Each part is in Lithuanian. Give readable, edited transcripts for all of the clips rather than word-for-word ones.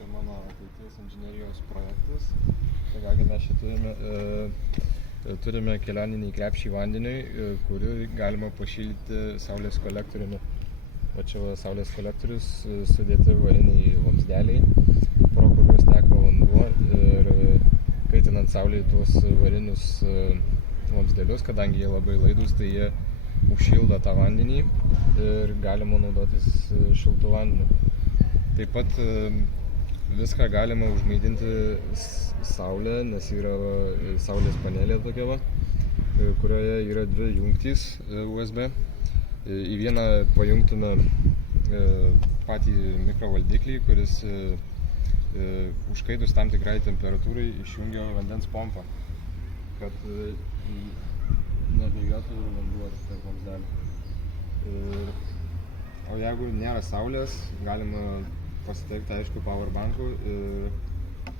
čia mano ateities inžinerijos projektas. Tai kągi mes čia turime kelioninį krepšį vandeniui, kurį galima pašildyti saulės kolektoriumi. Va čia saulės kolektorius, sudėti variniai vamzdeliai, pro kuriuos teka vanduo ir kaitinant saulėje tuos varinius vamzdelius, kadangi jie labai laidūs, tai jie užšildo tą vandenį ir galima naudotis šiltu vandeniu. Taip pat viską galima užmaitinti saulę, nes yra saulės panelė tokia va, kurioje yra dvi jungtys USB. Į vieną pajungtume patį mikrovaldiklį, kuris užkaitus tam tikrai temperatūrai išjungia vandens pompą, kad nebėgiotų vanduo per vamzdelį. O jeigu nėra saulės, galima pasitelkti, aišku, powerbankų ir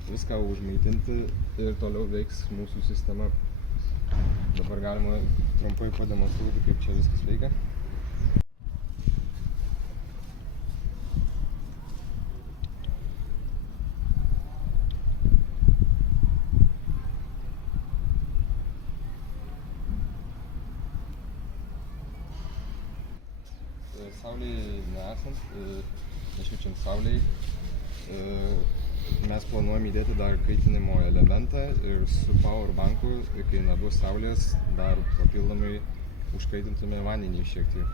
viską užmaitinti ir toliau veiks mūsų sistema. Dabar galima trumpai pademonstruoti, kaip čia viskas veikia. Saulėje nesant, nešviečiant saulėje, mes planuojam įdėti dar kaitinimo elementą ir su powerbanku, kai nebus saulės, dar papildomai užkaitintume vandenį šiek tiek.